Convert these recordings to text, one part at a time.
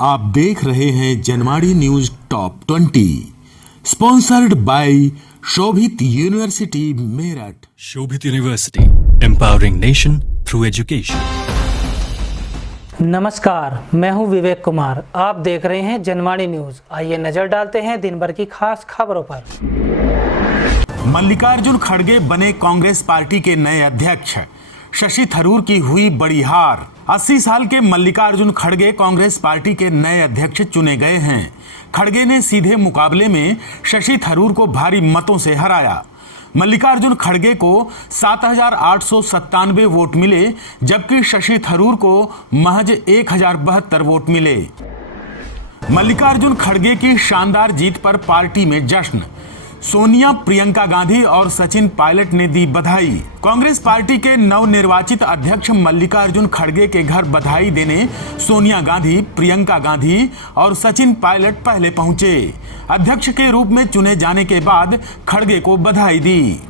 आप देख रहे हैं Janwadi news top 20 sponsored by Shobhit university Meerut. Shobhit university, empowering nation through education. नमस्कार, मैं हूं विवेक कुमार। आप देख रहे हैं जनवाड़ी न्यूज। आइए नजर डालते हैं दिन भर की खास खबरों पर। मल्लिकार्जुन खड़गे बने कांग्रेस पार्टी के नए अध्यक्ष। शशि थरूर की हुई बड़ी हार। 80 साल के मल्लिकार्जुन खड़गे कांग्रेस पार्टी के नए अध्यक्ष चुने गए हैं। खड़गे ने सीधे मुकाबले में शशि थरूर को भारी मतों से हराया। मल्लिकार्जुन खड़गे को 7,897 वोट मिले, जबकि शशि थरूर को महज 1,072 वोट मिले। मल्लिकार्जुन खड़गे की शानदार जीत पर पार्टी में जश्न। सोनिया, प्रियंका गांधी और सचिन पायलट ने दी बधाई। कांग्रेस पार्टी के नवनिर्वाचित अध्यक्ष मल्लिकार्जुन खड़गे के घर बधाई देने सोनिया गांधी, प्रियंका गांधी और सचिन पायलट पहले पहुंचे। अध्यक्ष के रूप में चुने जाने के बाद खड़गे को बधाई दी।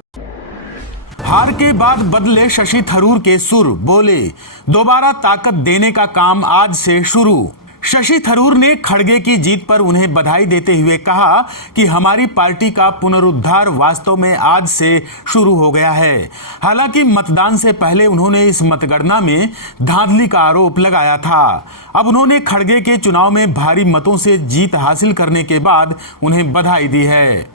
हार के बाद बदले शशि थरूर के सुर, बोले दोबारा ताकत देने का काम आज से शुरू। शशि थरूर ने खड़गे की जीत पर उन्हें बधाई देते हुए कहा कि हमारी पार्टी का पुनरुद्धार वास्तव में आज से शुरू हो गया है। हालांकि मतदान से पहले उन्होंने इस मतगणना में धांधली का आरोप लगाया था। अब उन्होंने खड़गे के चुनाव में भारी मतों से जीत हासिल करने के बाद उन्हें बधाई दी है।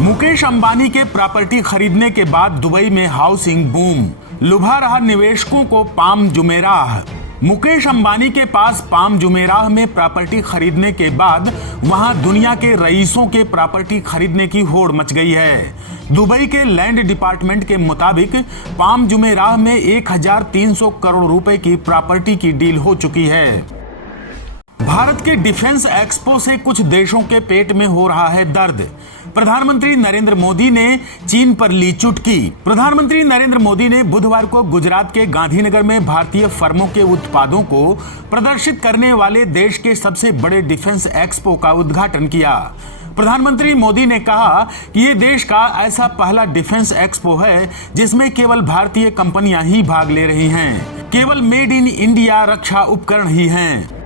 मुकेश अंबानी के प्रॉपर्टी खरीदने के बाद दुबई में हाउसिंग बूम। लुभा रहा निवेशकों को पाम जुमेराह। मुकेश अंबानी के पास पाम जुमेराह में प्रॉपर्टी खरीदने के बाद वहां दुनिया के रईसों के प्रॉपर्टी खरीदने की होड़ मच गई है। दुबई के लैंड डिपार्टमेंट के मुताबिक पाम जुमेराह में 1,300 करोड़ रुपए की प्रॉपर्टी की डील हो चुकी है। भारत के डिफेंस एक्सपो से कुछ देशों के पेट में हो रहा है दर्द। प्रधानमंत्री नरेंद्र मोदी ने चीन पर ली चुटकी। प्रधानमंत्री नरेंद्र मोदी ने बुधवार को गुजरात के गांधीनगर में भारतीय फर्मों के उत्पादों को प्रदर्शित करने वाले देश के सबसे बड़े डिफेंस एक्सपो का उद्घाटन किया। प्रधानमंत्री मोदी ने कहा कि ये देश का ऐसा पहला डिफेंस एक्सपो है जिसमें केवल भारतीय कंपनियां ही भाग ले रही हैं। केवल मेड इन इंडिया रक्षा उपकरण ही हैं।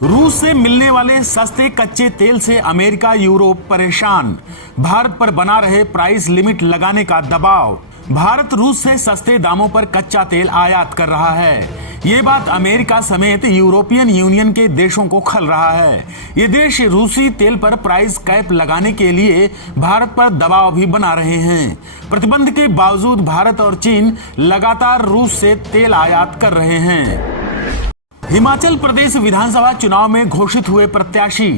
रूस से मिलने वाले सस्ते कच्चे तेल से अमेरिका, यूरोप परेशान। भारत पर बना रहे प्राइस लिमिट लगाने का दबाव। भारत रूस से सस्ते दामों पर कच्चा तेल आयात कर रहा है। ये बात अमेरिका समेत यूरोपियन यूनियन के देशों को खल रहा है। ये देश रूसी तेल पर प्राइस कैप लगाने के लिए भारत पर दबाव भी बना रहे हैं। प्रतिबंध के बावजूद भारत और चीन लगातार रूस से तेल आयात कर रहे हैं। हिमाचल प्रदेश विधानसभा चुनाव में घोषित हुए प्रत्याशी।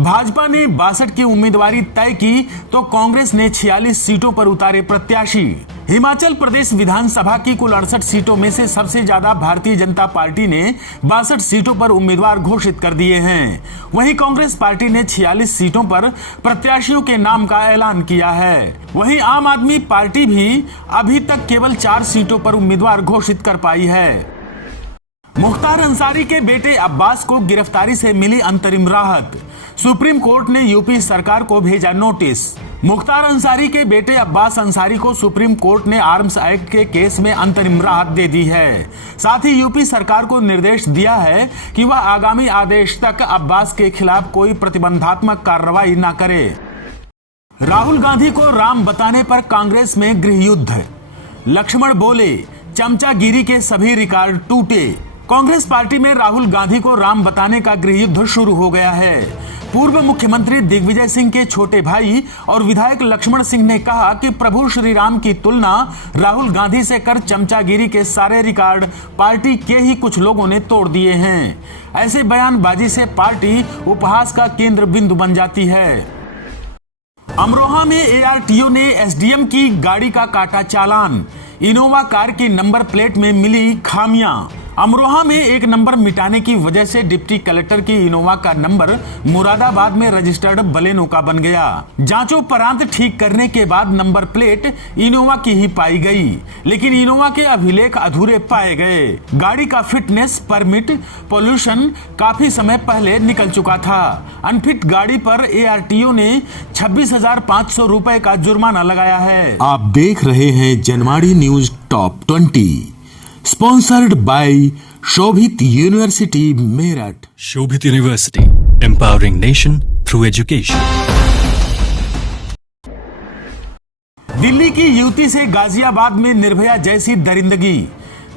भाजपा ने 62 की उम्मीदवारी तय की तो कांग्रेस ने 46 सीटों पर उतारे प्रत्याशी। हिमाचल प्रदेश विधानसभा की कुल 68 सीटों में से सबसे ज्यादा भारतीय जनता पार्टी ने 62 सीटों पर उम्मीदवार घोषित कर दिए हैं। वहीं कांग्रेस पार्टी ने 46 सीटों पर प्रत्याशियों के नाम का ऐलान किया है। वहीं आम आदमी पार्टी भी अभी तक केवल 4 सीटों पर उम्मीदवार घोषित कर पाई है। मुख्तार अंसारी के बेटे अब्बास को गिरफ्तारी से मिली अंतरिम राहत। सुप्रीम कोर्ट ने यूपी सरकार को भेजा नोटिस। मुख्तार अंसारी के बेटे अब्बास अंसारी को सुप्रीम कोर्ट ने आर्म्स एक्ट के केस में अंतरिम राहत दे दी है। साथ ही यूपी सरकार को निर्देश दिया है कि वह आगामी आदेश तक अब्बास के खिलाफ कोई प्रतिबंधात्मक कार्रवाई न करे। राहुल गांधी को राम बताने पर कांग्रेस में गृह युद्ध। लक्ष्मण बोले चमचागिरी के सभी रिकॉर्ड टूटे। कांग्रेस पार्टी में राहुल गांधी को राम बताने का गृह युद्ध शुरू हो गया है। पूर्व मुख्यमंत्री दिग्विजय सिंह के छोटे भाई और विधायक लक्ष्मण सिंह ने कहा कि प्रभु श्री राम की तुलना राहुल गांधी से कर चमचागिरी के सारे रिकॉर्ड पार्टी के ही कुछ लोगों ने तोड़ दिए हैं। ऐसे बयानबाजी से पार्टी उपहास का केंद्र बिंदु बन जाती है। अमरोहा में एआरटीओ ने एसडीएम की गाड़ी का काटा चालान। इनोवा कार की नंबर प्लेट में मिली खामियां। अमरोहा में एक नंबर मिटाने की वजह से डिप्टी कलेक्टर की इनोवा का नंबर मुरादाबाद में रजिस्टर्ड बलेनो का बन गया। जांचोपरांत ठीक करने के बाद नंबर प्लेट इनोवा की ही पाई गई, लेकिन इनोवा के अभिलेख अधूरे पाए गए। गाड़ी का फिटनेस परमिट, पोल्यूशन काफी समय पहले निकल चुका था। अनफिट गाड़ी पर एआरटीओ ने 26,500 रुपए का जुर्माना लगाया है। आप देख रहे हैं Janwadi news top 20 sponsored by Shobhit university Meerut. Shobhit University, empowering nation through education. Delhi की युवती से गाजियाबाद में निर्भया जैसी दरिंदगी।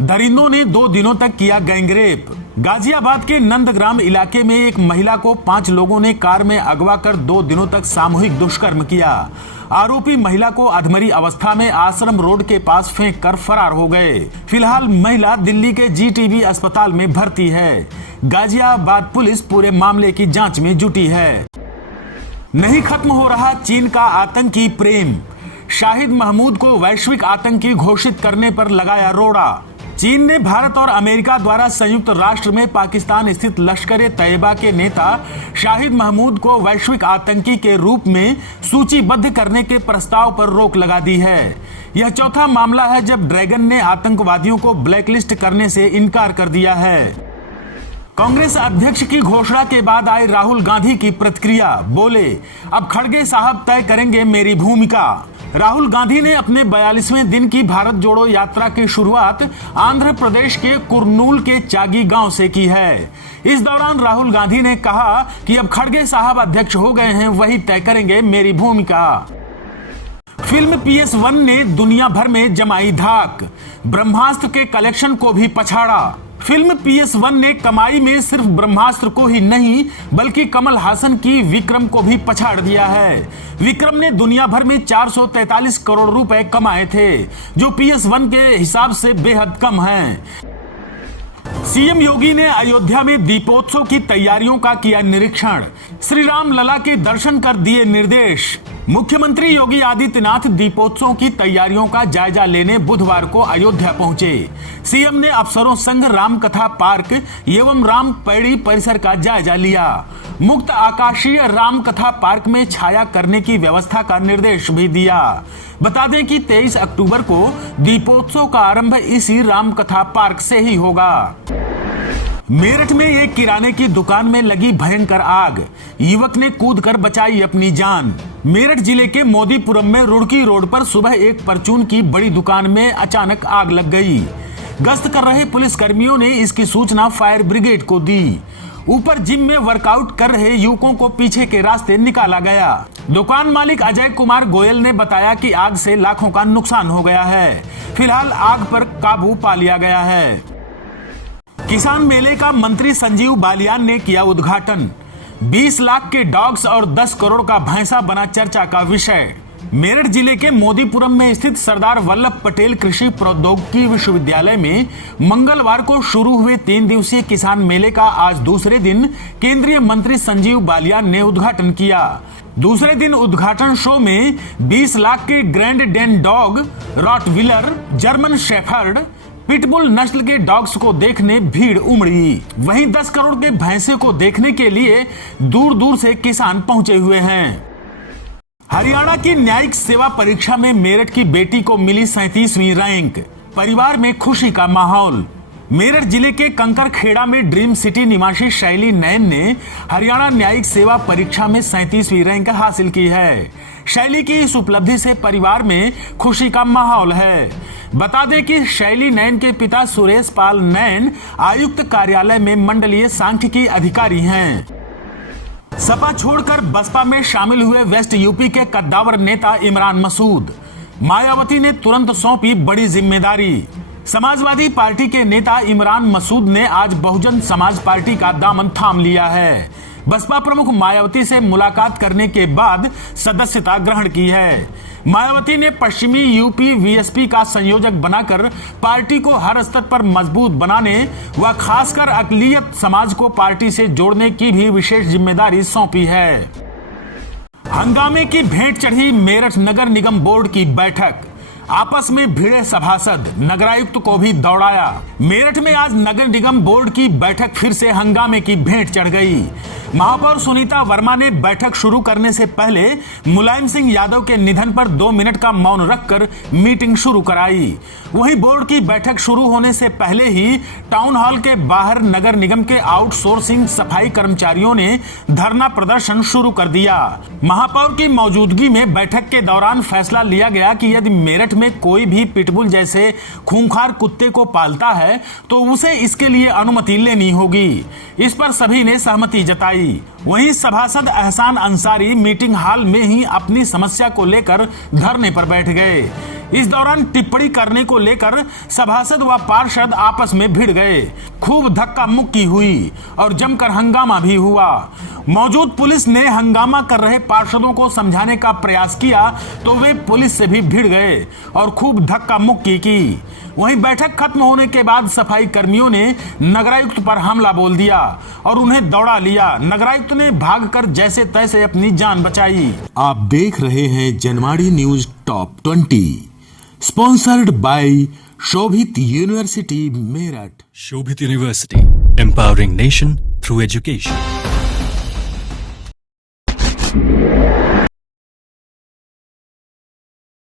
दरिंदों ने 2 दिनों तक किया गैंगरेप। गाजियाबाद के नंदग्राम इलाके में एक महिला को 5 लोगों ने कार में अगवा कर 2 दिनों तक सामूहिक दुष्कर्म किया। आरोपी महिला को अधमरी अवस्था में आश्रम रोड के पास फेंक कर फरार हो गए। फिलहाल महिला दिल्ली के जीटीबी अस्पताल में भर्ती है। गाजियाबाद पुलिस पूरे मामले की जांच में जुटी है। नहीं खत्म हो रहा चीन का आतंकी प्रेम। शाहिद महमूद को वैश्विक आतंकी घोषित करने पर लगाया रोड़ा। चीन ने भारत और अमेरिका द्वारा संयुक्त राष्ट्र में पाकिस्तान स्थित लश्कर-ए-तैयबा के नेता शाहिद महमूद को वैश्विक आतंकी के रूप में सूचीबद्ध करने के प्रस्ताव पर रोक लगा दी है। यह चौथा मामला है जब ड्रैगन ने आतंकवादियों को ब्लैकलिस्ट करने से इनकार कर दिया है। कांग्रेस अध्यक्ष की घोषणा के बाद आई राहुल गांधी की प्रतिक्रिया। बोले, अब खड़गे साहब तय करेंगे मेरी भूमिका। राहुल गांधी ने अपने 42वें दिन की भारत जोड़ो यात्रा की शुरुआत आंध्र प्रदेश के कुर्नूल के चागी गांव से की है। इस दौरान राहुल गांधी ने कहा कि अब खड़गे साहब अध्यक्ष हो गए हैं, वही तय करेंगे मेरी भूमिका। फिल्म PS1 ने दुनिया भर में जमाई धाक। ब्रह्मास्त्र के कलेक्शन को भी पछाड़ा। फिल्म PS1 ने कमाई में सिर्फ ब्रह्मास्त्र को ही नहीं बल्कि कमल हासन की विक्रम को भी पछाड़ दिया है। विक्रम ने दुनिया भर में 443 करोड़ रुपए कमाए थे, जो PS1 के हिसाब से बेहद कम है। सीएम योगी ने अयोध्या में दीपोत्सव की तैयारियों का किया निरीक्षण। श्री राम लला के दर्शन कर दिए निर्देश। मुख्यमंत्री योगी आदित्यनाथ दीपोत्सव की तैयारियों का जायजा लेने बुधवार को अयोध्या पहुंचे। सीएम ने अफसरों संग रामकथा पार्क एवं राम पैड़ी परिसर का जायजा लिया। मुक्त आकाशीय रामकथा पार्क में छाया करने की व्यवस्था का निर्देश भी दिया। बता दें कि 23 अक्टूबर को दीपोत्सव का आरंभ इसी रामकथा पार्क से ही होगा। मेरठ में एक किराने की दुकान में लगी भयंकर आग। युवक ने कूदकर बचाई अपनी जान। मेरठ जिले के मोदीपुरम में रुड़की रोड पर सुबह एक परचून की बड़ी दुकान में अचानक आग लग गई। गश्त कर रहे पुलिसकर्मियों ने इसकी सूचना फायर ब्रिगेड को दी। ऊपर जिम में वर्कआउट कर रहे युवकों को पीछे के रास्ते निकाला गया। दुकान मालिक अजय कुमार गोयल ने बताया कि आग से लाखों का नुकसान हो गया है। फिलहाल आग पर काबू पा लिया गया है। किसान मेले का मंत्री संजीव बालियान ने किया उद्घाटन। 20 लाख के डॉग्स और 10 करोड़ का भैंसा बना चर्चा का विषय। मेरठ जिले के मोदीपुरम में स्थित सरदार वल्लभ पटेल कृषि प्रौद्योगिकी विश्वविद्यालय में मंगलवार को शुरू हुए 3 दिवसीय किसान मेले का आज दूसरे दिन केंद्रीय मंत्री संजीव बालियान ने उद्घाटन किया। दूसरे दिन उद्घाटन शो में 20 लाख के Great Dane dog, Rottweiler, German shepherd, pitbull नस्ल के डॉग्स को देखने भीड़ उमड़ी। वहीं 10 करोड़ के भैंसे को देखने के लिए दूर दूर से किसान पहुंचे हुए हैं। हरियाणा की न्यायिक सेवा परीक्षा में मेरठ की बेटी को मिली 37वीं रैंक। परिवार में खुशी का माहौल। मेरठ जिले के कंकरखेड़ा में ड्रीम सिटी निवासी शैली नैन ने हरियाणा न्यायिक सेवा परीक्षा में 37वीं रैंक हासिल की है। शैली की इस उपलब्धि से परिवार में खुशी का माहौल है। बता दें कि शैली नैन के पिता सुरेश पाल नैन आयुक्त कार्यालय में मंडलीय सांख्यिकी अधिकारी हैं। सपा छोड़कर बसपा में शामिल हुए वेस्ट यूपी के कद्दावर नेता इमरान मसूद। मायावती ने तुरंत सौंपी बड़ी जिम्मेदारी। समाजवादी पार्टी के नेता इमरान मसूद ने आज बहुजन समाज पार्टी का दामन थाम लिया है। बसपा प्रमुख मायावती से मुलाकात करने के बाद सदस्यता ग्रहण की है। मायावती ने पश्चिमी यूपी वीएसपी का संयोजक बनाकर पार्टी को हर स्तर पर मजबूत बनाने व खासकर अकलियत समाज को पार्टी से जोड़ने की भी विशेष जिम्मेदारी सौंपी है। हंगामे की भेंट चढ़ी मेरठ नगर निगम बोर्ड की बैठक। आपस में भिड़े सभासद, नगरायुक्त को भी दौड़ाया। मेरठ में आज नगर निगम बोर्ड की बैठक फिर से हंगामे की भेंट चढ़ गई। महापौर सुनीता वर्मा ने बैठक शुरू करने से पहले मुलायम सिंह यादव के निधन पर 2 मिनट का मौन रखकर मीटिंग शुरू कराई। वहीं बोर्ड की बैठक शुरू होने से पहले ही टाउन हॉल के बाहर नगर निगम के आउटसोर्सिंग सफाई कर्मचारियों ने धरना प्रदर्शन शुरू कर दिया। महापौर की मौजूदगी में बैठक के दौरान फैसला लिया गया कि यदि मेरठ में कोई भी पिटबुल जैसे खूंखार कुत्ते को पालता है तो उसे इसके लिए अनुमति लेनी होगी। इस पर सभी ने सहमति जताई। वहीं सभासद एहसान अंसारी मीटिंग हॉल में ही अपनी समस्या को लेकर धरने पर बैठ गए। इस दौरान टिप्पणी करने को लेकर सभासद व पार्षद आपस में भिड़ गए। खूब धक्का मुक्की हुई और जमकर हंगामा भी हुआ। मौजूद पुलिस ने हंगामा कर रहे पार्षदों को समझाने का प्रयास किया तो वे पुलिस से भी भिड़ गए और खूब धक्का मुक्की की। वहीं बैठक खत्म होने के बाद सफाई कर्मियों ने नगरायुक्त पर हमला बोल दिया और उन्हें दौड़ा लिया। नगरायुक्त ने भागकर जैसे तैसे अपनी जान बचाई। आप देख रहे हैं Janwadi news top 20, sponsored by Shobhit university Meerut. Shobhit University, empowering nation through education.